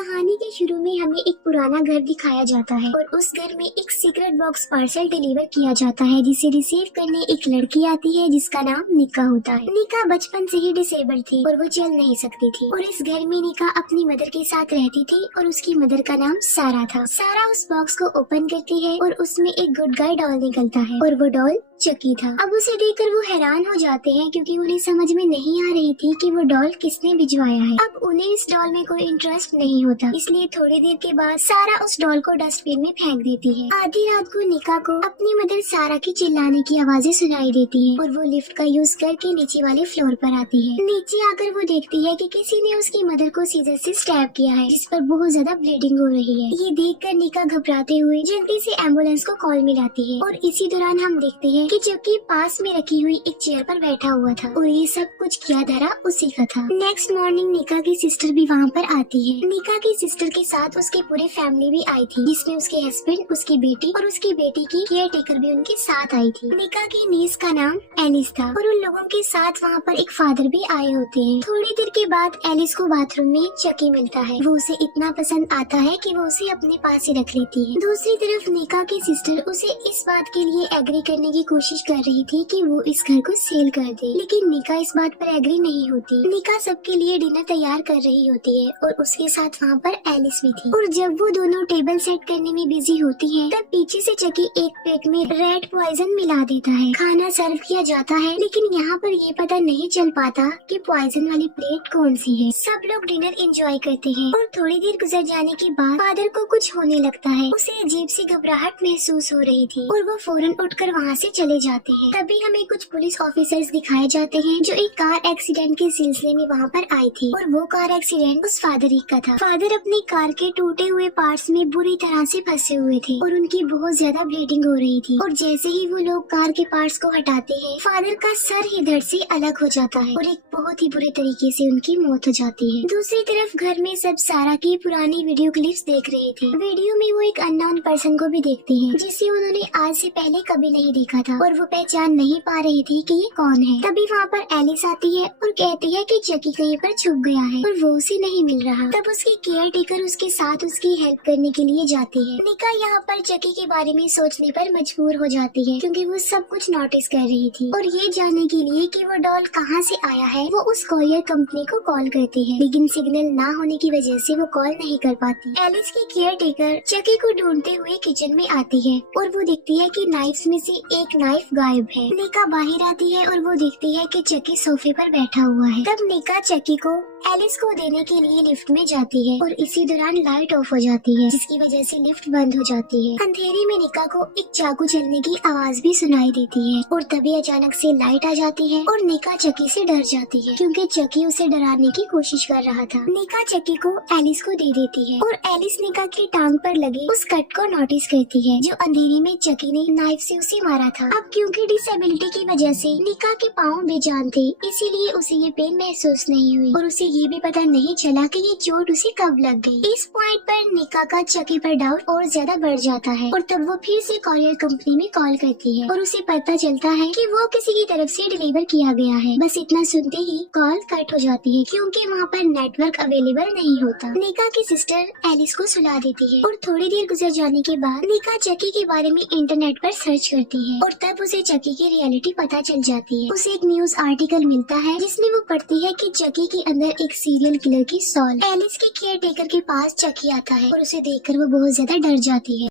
कहानी के शुरू में हमें एक पुराना घर दिखाया जाता है और उस घर में एक सीक्रेट बॉक्स पार्सल डिलीवर किया जाता है जिसे रिसीव करने एक लड़की आती है जिसका नाम निका होता है। निका बचपन से ही डिसेबल थी और वो चल नहीं सकती थी और इस घर में निका अपनी मदर के साथ रहती थी और उसकी मदर का नाम सारा था। सारा उस बॉक्स को ओपन करती है और उसमें एक गुड गाय डॉल निकलता है और वो डॉल चकी था। अब उसे देखकर वो हैरान हो जाते हैं क्योंकि उन्हें समझ में नहीं आ रही थी कि वो डॉल किसने भिजवाया है। अब उन्हें इस डॉल में कोई इंटरेस्ट नहीं होता, इसलिए थोड़ी देर के बाद सारा उस डॉल को डस्टबिन में फेंक देती है। आधी रात को निका को अपनी मदर सारा की चिल्लाने की आवाजें सुनाई देती हैं और वो लिफ्ट का यूज करके नीचे वाले फ्लोर पर आती है। नीचे आकर वो देखती है कि किसी ने उसकी मदर को सीजर से स्टैब किया है जिस पर बहुत ज्यादा ब्लीडिंग हो रही है। ये देखकर निका घबराते हुए जल्दी से एम्बुलेंस को कॉल मिलाती है और इसी दौरान हम देखते हैं कि चकी पास में रखी हुई एक चेयर पर बैठा हुआ था और ये सब कुछ किया धरा उसी का था। नेक्स्ट मॉर्निंग निका की सिस्टर भी वहाँ पर आती है। निका की सिस्टर के साथ उसकी पूरी फैमिली भी आई थी जिसमें उसके हस्बैंड, उसकी बेटी और उसकी बेटी की केयर टेकर भी उनके साथ आई थी। निका की नीस का नाम एलिस था और उन लोगों के साथ वहाँ पर एक फादर भी आए होते हैं। थोड़ी देर के बाद एलिस को बाथरूम में चकी मिलता है। वो उसे इतना पसंद आता है कि वो उसे अपने पास ही रख लेती है। दूसरी तरफ निका की सिस्टर उसे इस बात के लिए एग्री करने की कोशिश कर रही थी कि वो इस घर को सेल कर दे, लेकिन निका इस बात पर एग्री नहीं होती। निका सबके लिए डिनर तैयार कर रही होती है और उसके साथ वहाँ पर एलिस भी थी। और जब वो दोनों टेबल सेट करने में बिजी होती है तब पीछे से चकी एक प्लेट में रेड पॉइजन मिला देता है। खाना सर्व किया जाता है लेकिन यहाँ पर ये पता नहीं चल पाता कि पॉइजन वाली प्लेट कौन सी है। सब लोग डिनर एंजॉय करते हैं और थोड़ी देर गुजर जाने के बाद फादर को कुछ होने लगता है। उसे अजीब सी घबराहट महसूस हो रही थी और वो फौरन उठकर वहाँ से चले जाते हैं। तभी हमें कुछ पुलिस ऑफिसर्स दिखाए जाते हैं जो एक कार एक्सीडेंट के सिलसिले में वहाँ पर आई थी और वो कार एक्सीडेंट उस फादर ही का था। फादर अपनी कार के टूटे हुए पार्ट्स में बुरी तरह से फंसे हुए थे और उनकी बहुत ज्यादा ब्लीडिंग हो रही थी और जैसे ही वो लोग कार के पार्ट्स को हटाते हैं फादर का सर ही धड़ से अलग हो जाता है और एक बहुत ही बुरे तरीके से उनकी मौत हो जाती है। दूसरी तरफ घर में सब सारा की पुरानी वीडियो क्लिप्स देख रहे थे। वीडियो में वो एक अननोन पर्सन को भी देखते हैं जिसे उन्होंने आज से पहले कभी नहीं देखा था और वो पहचान नहीं पा रही थी कि ये कौन है। तभी वहाँ पर एलिस आती है और कहती है कि चकी कहीं पर छुप गया है और वो उसे नहीं मिल रहा। तब उसकी केयर टेकर उसके साथ उसकी हेल्प करने के लिए जाती है। निका यहाँ पर चकी के बारे में सोचने पर मजबूर हो जाती है क्योंकि वो सब कुछ नोटिस कर रही थी और ये जानने के लिए कि वो डॉल कहाँ से आया है वो उस कोरियर कंपनी को कॉल करती है, लेकिन सिग्नल ना होने की वजह से वो कॉल नहीं कर पाती। एलिस की केयर टेकर चकी को ढूंढते हुए किचन में आती है और वो देखती है कि नाइफ्स में से एक नाइफ गायब है। निका बाहर आती है और वो देखती है कि चकी सोफे पर बैठा हुआ है। तब निका चकी को एलिस को देने के लिए लिफ्ट में जाती है और इसी दौरान लाइट ऑफ हो जाती है जिसकी वजह से लिफ्ट बंद हो जाती है। अंधेरे में निका को एक चाकू चलने की आवाज भी सुनाई देती है और तभी अचानक से लाइट आ जाती है और निका चकी से डर जाती है क्योंकि चकी उसे डराने की कोशिश कर रहा था। निका चकी को एलिस को दे देती है और एलिस निका की टांग पर लगे उस कट को नोटिस करती है जो अंधेरे में चकी ने नाइफ से उसे मारा था। अब क्योंकि डिसेबिलिटी की वजह से निका के पाँव बेजान थे इसीलिए उसे ये पेन महसूस नहीं हुई और उसे ये भी पता नहीं चला कि ये चोट उसे कब लग गई। इस पॉइंट पर निका का चकी पर डाउट और ज्यादा बढ़ जाता है और तब वो फिर से कोरियर कंपनी में कॉल करती है और उसे पता चलता है कि वो किसी की तरफ से डिलीवर किया गया है। बस इतना सुनते ही कॉल कट हो जाती है क्योंकि वहाँ पर नेटवर्क अवेलेबल नहीं होता। निका की सिस्टर एलिस को सुला देती है और थोड़ी देर गुजर जाने के बाद निका चकी के बारे में इंटरनेट पर सर्च करती है और तब उसे चकी की रियलिटी पता चल जाती है। उसे एक न्यूज आर्टिकल मिलता है जिसमें वो पढ़ती है कि चकी के अंदर एक सीरियल किलर की सॉल। एलिस के केयर टेकर के पास चकी आता है और उसे देखकर वो बहुत ज्यादा डर जाती है।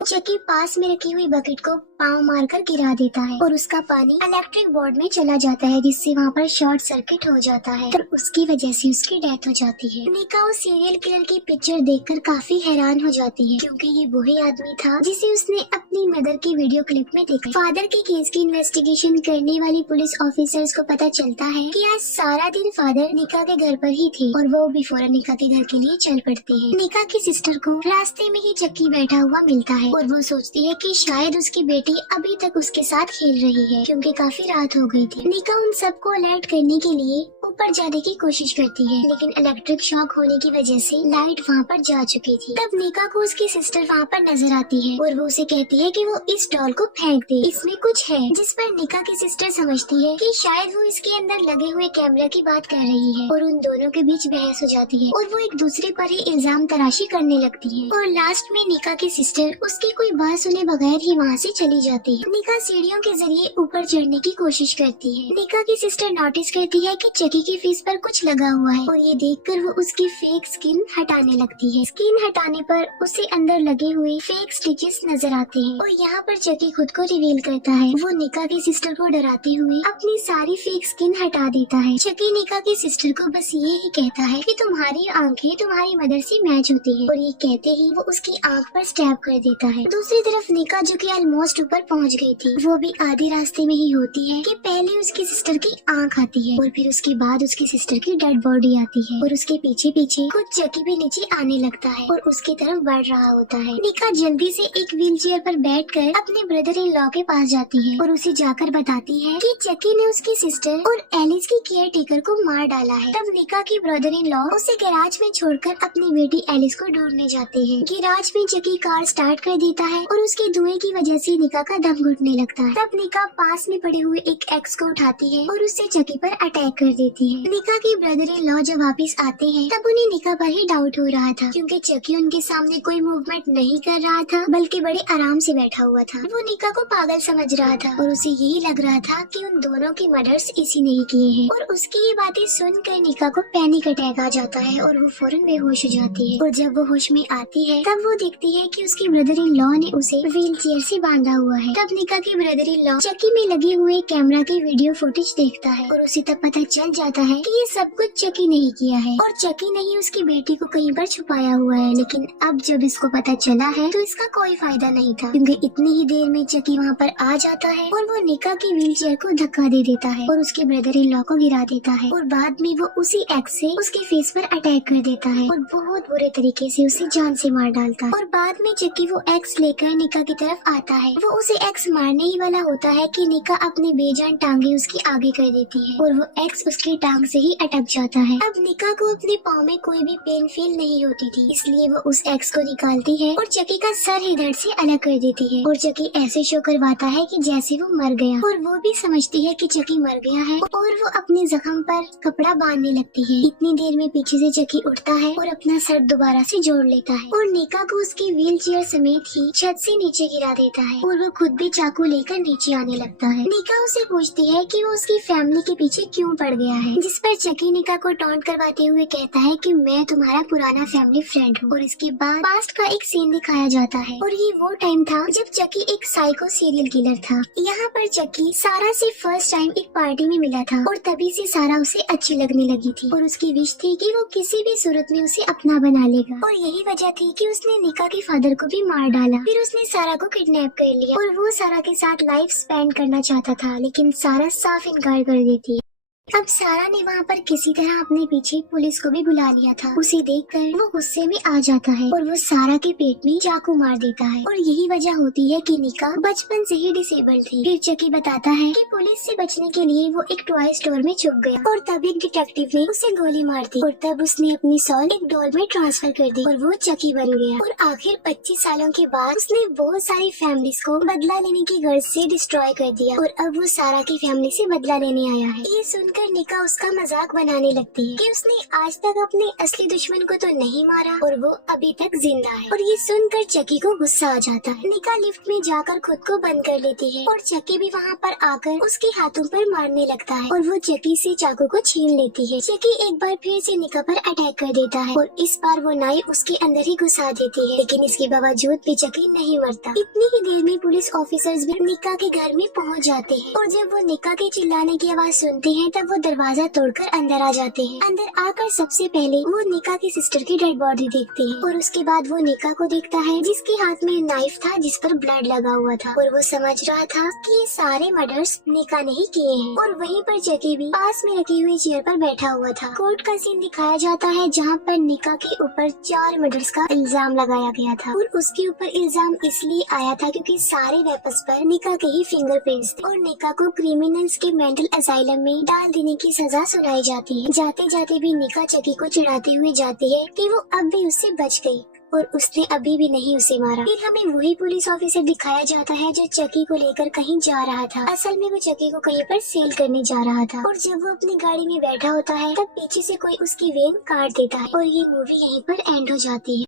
चकी पास में रखी हुई बकेट को पाँव मारकर गिरा देता है और उसका पानी इलेक्ट्रिक बोर्ड में चला जाता है जिससे वहाँ पर शॉर्ट सर्किट हो जाता है और उसकी वजह से उसकी डेथ हो जाती है। निका उस सीरियल किलर की पिक्चर देखकर काफी हैरान हो जाती है क्योंकि ये वही आदमी था जिसे उसने अपनी मदर की वीडियो क्लिप में देखा। फादर के केस की इन्वेस्टिगेशन करने वाली पुलिस ऑफिसर्स को पता चलता है कि आज सारा दिन फादर निका के घर पर ही थे और वो बिफोर निका के घर के लिए चल पड़ते हैं। निका की सिस्टर को रास्ते में ही चक्की बैठा हुआ मिलता है और वो सोचती है कि शायद उसकी बेटी बेटी अभी तक उसके साथ खेल रही है क्योंकि काफी रात हो गई थी। निका उन सबको अलर्ट करने के लिए ऊपर जाने की कोशिश करती है, लेकिन इलेक्ट्रिक शॉक होने की वजह से लाइट वहाँ पर जा चुकी थी। तब निका को उसकी सिस्टर वहाँ पर नजर आती है और वो उसे कहती है कि वो इस डॉल को फेंक दे, इसमें कुछ है। जिस पर निका की सिस्टर समझती है कि शायद वो इसके अंदर लगे हुए कैमरा की बात कर रही है और उन दोनों के बीच बहस हो जाती है और वो एक दूसरे पर ही इल्जाम तराशी करने लगती है। और लास्ट में निका की सिस्टर उसकी कोई बात सुने बगैर ही वहाँ से चली जाती है। निका सीढ़ियों के जरिए ऊपर चढ़ने की कोशिश करती है। निका की सिस्टर नोटिस करती है कि चकी की फेस पर कुछ लगा हुआ है और ये देखकर वो उसकी फेक स्किन हटाने लगती है। स्किन हटाने पर उसे अंदर लगे हुए फेक स्टिचेस नजर आते हैं और यहाँ पर चकी खुद को रिवील करता है। वो निका की सिस्टर को डराते हुए अपनी सारी फेक स्किन हटा देता है। चकी निका की सिस्टर को बस ये ही कहता है कि तुम्हारी आंखें तुम्हारी मदर से मैच होती है और ये कहते ही वो उसकी आंख पर स्टैब कर देता है। दूसरी तरफ निका जो कि ऑलमोस्ट ऊपर पहुंच गई थी, वो भी आधे रास्ते में ही होती है कि पहले उसकी सिस्टर की आंख आती है और फिर उसके बाद उसकी सिस्टर की डेड बॉडी आती है और उसके पीछे पीछे खुद चकी भी नीचे आने लगता है और उसकी तरफ बढ़ रहा होता है। निका जल्दी से एक व्हील चेयर पर बैठकर अपने ब्रदर इन लॉ के पास जाती है और उसे जाकर बताती है कि चकी ने उसकी सिस्टर और एलिस की केयर टेकर को मार डाला है। तब निका की ब्रदर इन लॉ उसे गैराज में छोड़कर अपनी बेटी एलिस को ढूंढने जाते हैं। गैराज में चकी कार स्टार्ट कर देता है और उसके धुएं की वजह से निका का दम घुटने लगता है। तब निका पास में पड़े हुए एक एक्स को उठाती है और उससे चकी पर अटैक कर देती है। निका के ब्रदर इन लॉ जब वापस आते हैं तब उन्हें निका पर ही डाउट हो रहा था क्योंकि चकी उनके सामने कोई मूवमेंट नहीं कर रहा था बल्कि बड़े आराम से बैठा हुआ था। वो निका को पागल समझ रहा था और उसे यही लग रहा था कि उन दोनों के मर्डर्स इसी ने ही किए हैं। और उसकी ये बातें सुनकर निका को पैनिक अटैक आ जाता है और वो फौरन बेहोश हो जाती है। और जब वो होश में आती है तब वो देखती है कि उसके ब्रदर इन लॉ ने उसे व्हील चेयर से बांधा हुआ है। तब निका के ब्रदर इन लॉ चकी में लगे हुए कैमरा की वीडियो फुटेज देखता है और उसे तब पता चल जाता है कि ये सब कुछ चकी ने ही किया है और चकी ने ही उसकी बेटी को कहीं पर छुपाया हुआ है। लेकिन अब जब इसको पता चला है तो इसका कोई फायदा नहीं था क्योंकि इतनी ही देर में चकी वहाँ पर आ जाता है और वो निका की व्हील चेयर को धक्का दे देता है और उसके ब्रदर इन लॉ को गिरा देता है और बाद में वो उसी एक्स से उसके फेस पर अटैक कर देता है और बहुत बुरे तरीके से उसे जान से मार डालता है। और बाद में चकी वो एक्स लेकर निका की तरफ आता है। वो उसे एक्स मारने ही वाला होता है कि निका अपनी बेजान टांगे उसकी आगे कर देती है और वो एक्स उसकी टांग से ही अटक जाता है। अब निका को अपने पाँव में कोई भी पेन फील नहीं होती थी, इसलिए वो उस एक्स को निकालती है और चकी का सर ही धड़ से अलग कर देती है और चकी ऐसे शो करवाता है कि जैसे वो मर गया और वो भी समझती है कि चकी मर गया है और वो अपने जख्म पर कपड़ा बांधने लगती है। इतनी देर में पीछे से चकी उठता है और अपना सर दोबारा से जोड़ लेता है और निका को उसकी व्हील चेयर समेत ही छत से नीचे गिरा देता है और वो खुद भी चाकू लेकर नीचे आने लगता है। निका उसे पूछती है कि वो उसकी फैमिली के पीछे क्यों पड़ गया है, जिस पर चकी निका को टॉन्ट करवाते हुए कहता है कि मैं तुम्हारा पुराना फैमिली फ्रेंड हूँ। और इसके बाद पास्ट का एक सीन दिखाया जाता है और ये वो टाइम था जब चकी एक साइको सीरियल किलर था। यहाँ पर चकी सारा से फर्स्ट टाइम एक पार्टी में मिला था और तभी से सारा उसे अच्छी लगने लगी थी और उसकी विश थी कि वो किसी भी सूरत में उसे अपना बना लेगा और यही वजह थी कि उसने निका के फादर को भी मार डाला। फिर उसने सारा को किडनैप कर लिया और वो सारा के साथ लाइफ स्पेंड करना चाहता था, लेकिन सारा साफ इनकार कर देती है। अब सारा ने वहाँ पर किसी तरह अपने पीछे पुलिस को भी बुला लिया था। उसे देखकर वो गुस्से में आ जाता है और वो सारा के पेट में चाकू मार देता है और यही वजह होती है कि निका बचपन से ही डिसेबल्ड थी। फिर चकी बताता है कि पुलिस से बचने के लिए वो एक टॉय स्टोर में छुप गया और तब एक डिटेक्टिव ने उसे गोली मार दी और तब उसने अपनी सॉल एक डॉल में ट्रांसफर कर दी और वो चकी बन गया। और आखिर 25 सालों के बाद उसने बहुत सारी फैमिलीज को बदला लेने की गर्ज से डिस्ट्रॉय कर दिया और अब वो सारा की फैमिली से बदला लेने आया है। ये सुनकर निका उसका मजाक बनाने लगती है कि उसने आज तक अपने असली दुश्मन को तो नहीं मारा और वो अभी तक जिंदा है। और ये सुनकर चकी को गुस्सा आ जाता है। निका लिफ्ट में जाकर खुद को बंद कर लेती है और चकी भी वहाँ पर आकर उसके हाथों पर मारने लगता है और वो चकी से चाकू को छीन लेती है। चकी एक बार फिर से निका पर अटैक कर देता है और इस बार वो नाइफ उसके अंदर ही घुसा देती है, लेकिन इसके बावजूद भी चकी नहीं मरता। इतनी ही देर में पुलिस ऑफिसर्स भी निका के घर में पहुँच जाते हैं और जब वो निका के चिल्लाने की आवाज सुनते हैं तब वो दरवाजा तोड़कर अंदर आ जाते हैं। अंदर आकर सबसे पहले वो निका की सिस्टर की डेड बॉडी देखते हैं और उसके बाद वो निका को देखता है जिसके हाथ में नाइफ था जिस पर ब्लड लगा हुआ था और वो समझ रहा था कि ये सारे मर्डर्स निका ने ही किए हैं। और वहीं पर जकी भी पास में रखी हुई चेयर पर बैठा हुआ था। कोर्ट का सीन दिखाया जाता है जहाँ पर निका के ऊपर 4 मर्डर्स का इल्जाम लगाया गया था और उसके ऊपर इल्जाम इसलिए आया था क्योंकि सारे वेपन्स पर निका के ही फिंगरप्रिंट्स थे और निका को क्रिमिनल्स के मेंटल असाइलम में डाल देने की सजा सुनाई जाती है। जाते जाते भी निका चकी को चिढ़ाते हुए जाती है कि वो अब भी उससे बच गई और उसने अभी भी नहीं उसे मारा। फिर हमें वही पुलिस ऑफिसर दिखाया जाता है जो चकी को लेकर कहीं जा रहा था। असल में वो चकी को कहीं पर सेल करने जा रहा था और जब वो अपनी गाड़ी में बैठा होता है तब पीछे से कोई उसकी वेन काट देता है और ये मूवी यहीं पर एंड हो जाती है।